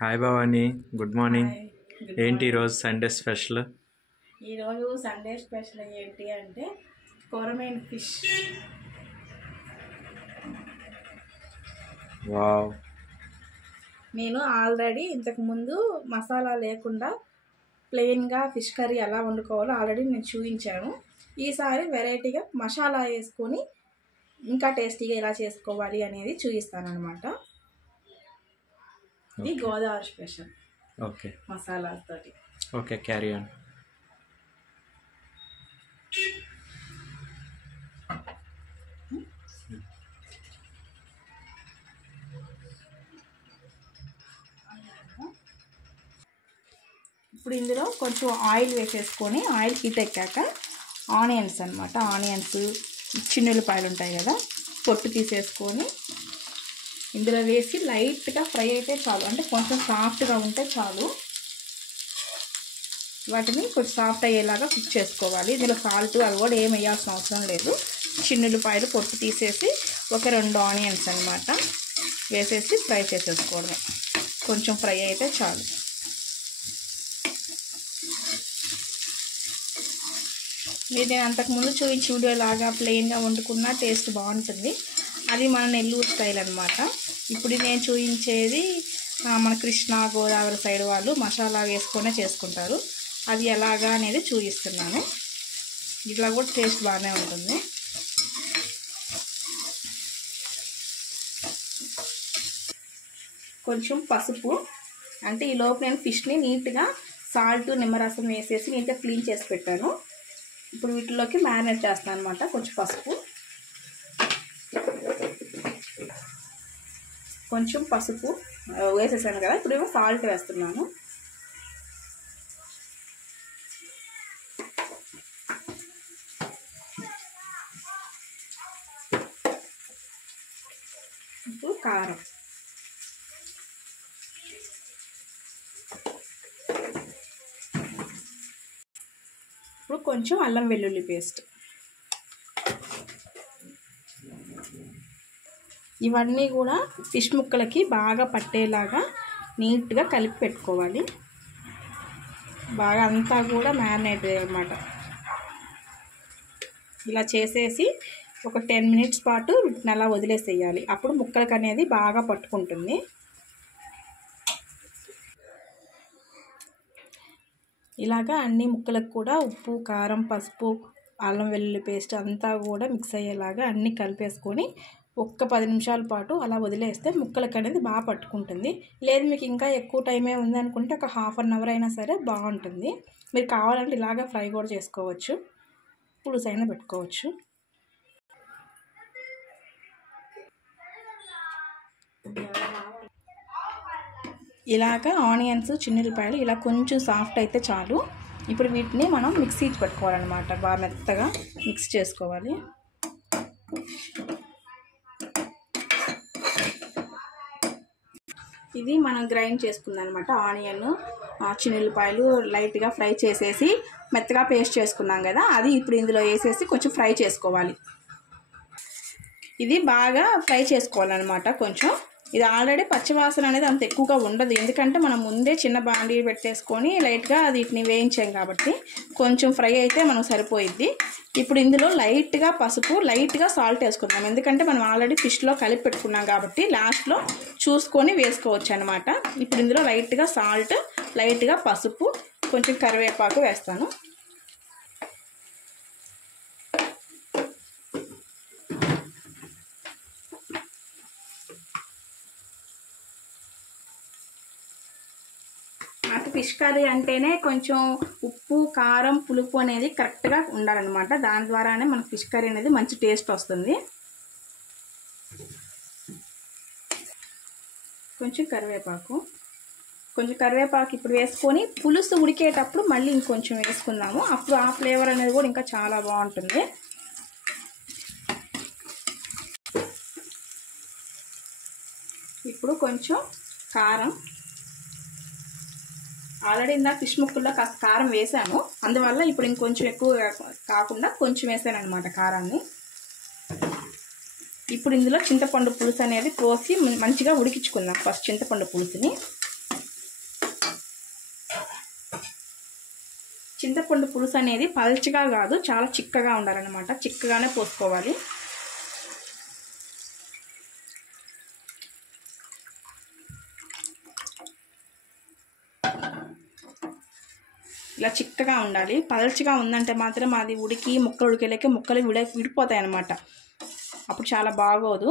Hi Bhavani, good morning. Hi good ఏంటి morning. ఈరోజు Sunday special? ఈరోజు సండే స్పెషల్ ఏంటి అంటే కొరమేన్ ఫిష్. వావ్. నేను ఆల్రెడీ ఇంతకుముందు మసాలా లేకుండా ప్లెయిన్గా ఫిష్ కర్రీ ఎలా వండుకోవాలో ఆల్రెడీ నేను చూపించాను. ఈసారి వెరైటీగా మసాలా వేసుకొని ఇంకా టేస్టీగా ఎలా చేసుకోవాలి అనేది చూపిస్తాను అనమాట. ఇది గోదావరి స్పెషల్ ఓకే మసాలాతోటి. Okay, carry on. ఇప్పుడు ఇందులో కొంచెం ఆయిల్ వేసేసుకొని ఆయిల్ హీట్ ఎక్కాక ఆనియన్స్ అనమాట, ఆనియన్స్ చిన్నులపాయలు ఉంటాయి కదా, పొట్టు తీసేసుకొని ఇందులో వేసి లైట్గా ఫ్రై అయితే చాలు, అంటే కొంచెం సాఫ్ట్గా ఉంటే చాలు. వాటిని కొంచెం సాఫ్ట్ అయ్యేలాగా కుక్ చేసుకోవాలి. ఇందులో సాల్ట్ అవి కూడా ఏం వేయాల్సిన అవసరం లేదు. చిన్నులపాయలు పొట్టు తీసేసి ఒక 2 ఆనియన్స్ అనమాట వేసేసి ఫ్రై చేసేసుకోవడమే. కొంచెం ఫ్రై అయితే చాలు. ఇది నేను అంతకుముందు చూపించి వీడియో లాగా ప్లెయిన్గా వండుకున్న టేస్ట్ బాగుంటుంది. అది మన నెల్లూరు స్టైల్ అనమాట. ఇప్పుడు నేను చూపించేది మన కృష్ణా గోదావరి సైడ్ వాళ్ళు మసాలా వేసుకొనే చేసుకుంటారు. అది ఎలాగా అనేది చూపిస్తున్నాను. ఇట్లా కూడా టేస్ట్ బాగానే ఉంటుంది. కొంచెం పసుపు, అంటే ఈ లోపు నేను ఫిష్ని నీట్గా సాల్ట్ నిమ్మరసం వేసేసి నీట్గా క్లీన్ చేసి పెట్టాను. ఇప్పుడు వీటిలోకి మ్యారినేట్ చేస్తాను అనమాట. కొంచెం పసుపు, కొంచెం పసుపు వేసేసాను కదా. ఇప్పుడు ఏమో సాల్ట్ వేస్తున్నాను. ఇప్పుడు కారం, ఇప్పుడు కొంచెం అల్లం వెల్లుల్లి పేస్ట్. ఇవన్నీ కూడా ఫిష్ ముక్కలకి బాగా పట్టేలాగా నీట్గా కలిపి పెట్టుకోవాలి. బాగా అంతా కూడా మ్యారినేట్ అన్నమాట. ఇలా చేసేసి ఒక 10 మినిట్స్ పాటు వీటిని అలా వదిలేసేయాలి. అప్పుడు ముక్కలకి అనేది బాగా పట్టుకుంటుంది. ఇలాగా అన్ని ముక్కలకు కూడా ఉప్పు, కారం, పసుపు, అల్లం వెల్లుల్లి పేస్ట్ అంతా కూడా మిక్స్ అయ్యేలాగా అన్నీ కలిపేసుకొని ఒక్క 10 నిమిషాల పాటు అలా వదిలేస్తే ముక్కలకి అనేది బాగా పట్టుకుంటుంది. లేదు మీకు ఇంకా ఎక్కువ టైమే ఉంది అనుకుంటే ఒక ½ అవర్ అయినా సరే బాగుంటుంది. మీరు కావాలంటే ఇలాగా ఫ్రై కూడా చేసుకోవచ్చు, పులుసు అయినా పెట్టుకోవచ్చు. ఇలాగా ఆనియన్స్ చిన్నులపాయలు ఇలా కొంచెం సాఫ్ట్ అయితే చాలు. ఇప్పుడు వీటిని మనం మిక్సీ పెట్టుకోవాలన్నమాట. బాగా మెత్తగా మిక్స్ చేసుకోవాలి. ఇది మనం గ్రైండ్ చేసుకుందాం అనమాట. ఆనియన్ చిన్నులపాయలు లైట్గా ఫ్రై చేసేసి మెత్తగా పేస్ట్ చేసుకున్నాం కదా, అది ఇప్పుడు ఇందులో వేసేసి కొంచెం ఫ్రై చేసుకోవాలి. ఇది బాగా ఫ్రై చేసుకోవాలన్నమాట. కొంచెం ఇది ఆల్రెడీ పచ్చివాసన అనేది అంత ఎక్కువగా ఉండదు, ఎందుకంటే మనం ముందే చిన్న బాండీ పెట్టేసుకొని లైట్గా వీటిని వేయించాం కాబట్టి కొంచెం ఫ్రై అయితే మనకు సరిపోయిద్ది. ఇప్పుడు ఇందులో లైట్గా పసుపు, లైట్గా సాల్ట్ వేసుకుందాం, ఎందుకంటే మనం ఆల్రెడీ ఫిష్లో కలిపి పెట్టుకున్నాం కాబట్టి లాస్ట్లో చూసుకొని వేసుకోవచ్చు అనమాట. ఇప్పుడు ఇందులో లైట్గా సాల్ట్, లైట్గా పసుపు, కొంచెం కరివేపాకు వేస్తాను. నాకు ఫిష్ కర్రీ అంటేనే కొంచెం ఉప్పు, కారం, పులుపు అనేది కరెక్ట్గా ఉండాలన్నమాట. దాని ద్వారానే మనకు ఫిష్ కర్రీ అనేది మంచి టేస్ట్ వస్తుంది. కొంచెం కరివేపాకు ఇప్పుడు వేసుకొని పులుసు ఉడికేటప్పుడు మళ్ళీ ఇంకొంచెం వేసుకుందాము. అప్పుడు ఆ ఫ్లేవర్ అనేది కూడా ఇంకా చాలా బాగుంటుంది. ఇప్పుడు కొంచెం కారం, ఆల్రెడీ ఇందాక ఫిష్ ముక్కల్లో కాస్త కారం వేసాను, అందువల్ల ఇప్పుడు ఇంకొంచెం ఎక్కువ కాకుండా కొంచెం వేసాను అనమాట కారాన్ని. ఇప్పుడు ఇందులో చింతపండు పులుసు అనేది పోసి మంచిగా ఉడికించుకుందాం. ఫస్ట్ చింతపండు పులుసుని చింతపండు పులుసు అనేది పల్చగా కాదు, చాలా చిక్కగా ఉండాలన్నమాట. చిక్కగానే పోసుకోవాలి. ఇలా చిక్కగా ఉండాలి. పల్చగా ఉందంటే మాత్రం అది ఉడికి ముక్కలు ఉడికేలేక ముక్కలు విడిపోతాయి అన్నమాట. అప్పుడు చాలా బాగోదు.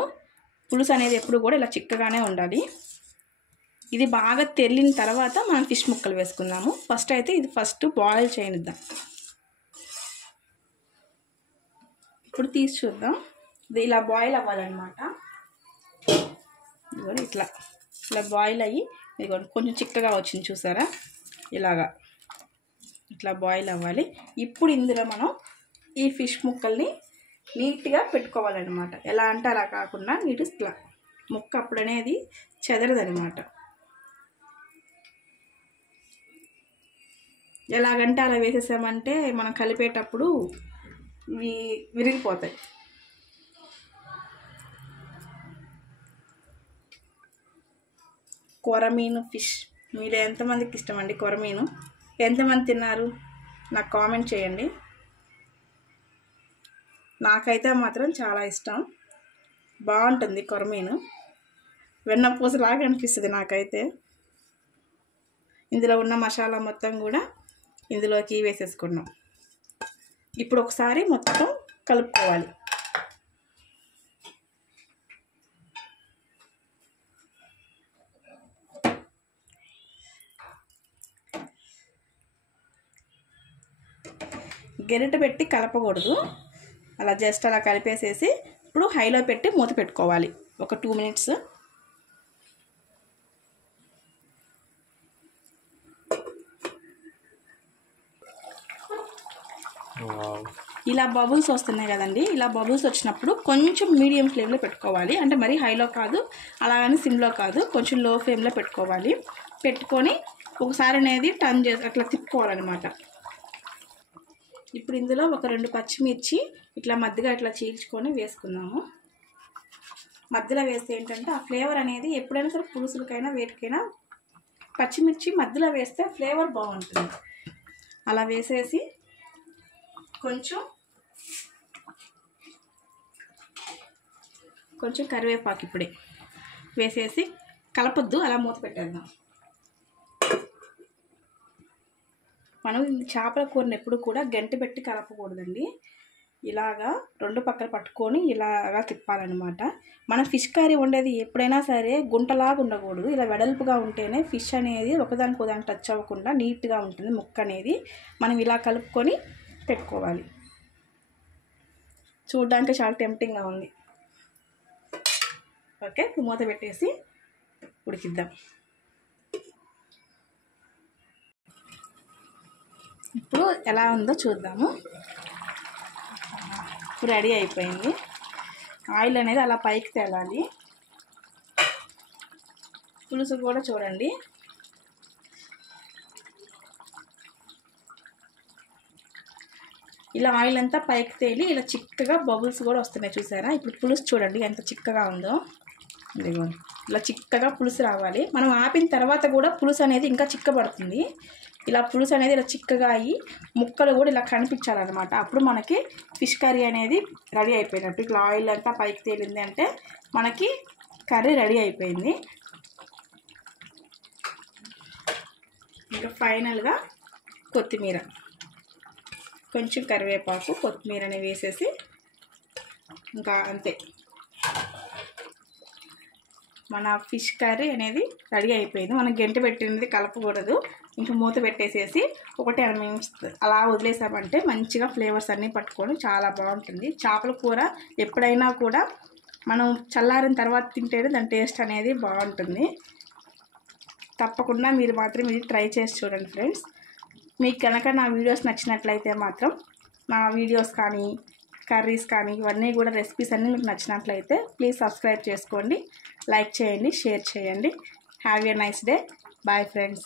పులుసు అనేది ఎప్పుడు కూడా ఇలా చిక్కగానే ఉండాలి. ఇది బాగా తెల్లిన తర్వాత మనం ఫిష్ ముక్కలు వేసుకుందాము. ఫస్ట్ అయితే ఇది బాయిల్ చేయనిద్దాం. ఇప్పుడు తీసి చూద్దాం. ఇది ఇలా బాయిల్ అవ్వాలన్నమాట. ఇదిగోండి ఇలా బాయిల్ అయ్యి ఇదిగోండి కొంచెం చిక్కగా వచ్చింది చూసారా, ఇట్లా బాయిల్ అవ్వాలి. ఇప్పుడు ఇందులో మనం ఈ ఫిష్ ముక్కల్ని నీట్గా పెట్టుకోవాలన్నమాట. ఎలా అంటే అలా కాకుండా నీట్గా ముక్క అప్పుడు అనేది చెదరదనమాట. ఎలాగంటే అలా వేసేసామంటే మనం కలిపేటప్పుడు ఇవి విరిగిపోతాయి. కొరమీను ఫిష్ మీరు ఎంతమందికి ఇష్టం అండి? కొరమీను ఎంతమంది తిన్నారు నాకు కామెంట్ చేయండి. నాకైతే మాత్రం చాలా ఇష్టం, బాగుంటుంది కొరమీను. వెన్నపూసలాగా అనిపిస్తుంది నాకైతే. ఇందులో ఉన్న మసాలా మొత్తం కూడా ఇందులోకి వేసేసుకున్నాం. ఇప్పుడు ఒకసారి మొత్తం కలుపుకోవాలి. గెరిట పెట్టి కలపకూడదు, అలా జస్ట్ అలా కలిపేసేసి ఇప్పుడు హైలో పెట్టి మూత పెట్టుకోవాలి ఒక 2 మినిట్స్. ఇలా బబుల్స్ వస్తున్నాయి కదండి, ఇలా బబుల్స్ వచ్చినప్పుడు కొంచెం మీడియం ఫ్లేమ్లో పెట్టుకోవాలి. అంటే మరీ హైలో కాదు, అలాగని సిమ్లో కాదు, కొంచెం లో ఫ్లేమ్లో పెట్టుకోవాలి. పెట్టుకొని ఒకసారి అనేది టర్న్ చేసి అట్లా తిప్పుకోవాలన్నమాట. ఇప్పుడు ఇందులో ఒక 2 పచ్చిమిర్చి ఇట్లా మధ్యగా ఇట్లా చీల్చుకొని వేసుకుందాము. మధ్యలో వేస్తే ఏంటంటే ఆ ఫ్లేవర్ అనేది ఎప్పుడైనా సరే పులుసులకైనా వేటికైనా పచ్చిమిర్చి మధ్యలో వేస్తే ఫ్లేవర్ బాగుంటుంది. అలా వేసేసి కొంచెం కరివేపాకు ఇప్పుడే వేసేసి కలపొద్దు, అలా మూత పెట్టేద్దాం. మనం చేపల కూరని ఎప్పుడు కూడా గంటి పెట్టి కలపకూడదండి. ఇలాగా 2 పక్కలు పట్టుకొని ఇలాగా తిప్పాలన్నమాట. మనం ఫిష్ కర్రీ వండేది ఎప్పుడైనా సరే గుంటలాగా ఉండకూడదు, ఇలా వెడల్పుగా ఉంటేనే ఫిష్ అనేది ఒకదానికి టచ్ అవ్వకుండా నీట్గా ఉంటుంది ముక్క అనేది. మనం ఇలా కలుపుకొని పెట్టుకోవాలి. చూడడానికి చాలా టెంప్టింగ్గా ఉంది. ఓకే, మూత పెట్టేసి ఉడికిద్దాం. ఇప్పుడు ఎలా ఉందో చూద్దాము. ఇప్పుడు రెడీ అయిపోయింది. ఆయిల్ అనేది అలా పైకి తేలాలి. పులుసు కూడా చూడండి ఇలా ఆయిల్ అంతా పైకి తేలి ఇలా చిక్కగా బబుల్స్ కూడా వస్తున్నాయి చూసారా. ఇప్పుడు పులుసు చూడండి ఎంత చిక్కగా ఉందో. ఇదిగోండి ఇలా చిక్కగా పులుసు రావాలి. మనం ఆపిన తర్వాత కూడా పులుసు అనేది ఇంకా చిక్కబడుతుంది. ఇలా పులుసు అనేది ఇలా చిక్కగా అయ్యి ముక్కలు కూడా ఇలా కనిపించాలన్నమాట. అప్పుడు మనకి ఫిష్ కర్రీ అనేది రెడీ అయిపోయినట్టు. ఇట్లా ఆయిల్ అంతా పైకి తేలింది అంటే మనకి కర్రీ రెడీ అయిపోయింది. ఇంకా ఫైనల్గా కొత్తిమీర, కొంచెం కరివేపాకు, కొత్తిమీరని వేసేసి ఇంకా అంతే, మన ఫిష్ కర్రీ అనేది రెడీ అయిపోయింది. మనం గంట పెట్టినది కలపకూడదు. ఇంకా మూత పెట్టేసేసి 1 నిమిషం అలా వదిలేసామంటే మంచిగా ఫ్లేవర్స్ అన్నీ పట్టుకొని చాలా బాగుంటుంది. చేపల కూర ఎప్పుడైనా కూడా మనం చల్లారిన తర్వాత తింటేనే దాని టేస్ట్ అనేది బాగుంటుంది. తప్పకుండా మీరు మాత్రం ఇది ట్రై చేసి చూడండి ఫ్రెండ్స్. మీకు కనుక నా వీడియోస్ నచ్చినట్లయితే మాత్రం నా వీడియోస్ కానీ కర్రీస్ కానీ ఇవన్నీ కూడా రెసిపీస్ అన్నీ మీకు నచ్చినట్లయితే ప్లీజ్ సబ్స్క్రైబ్ చేసుకోండి, లైక్ చేయండి, షేర్ చేయండి. Have a nice day. Bye friends.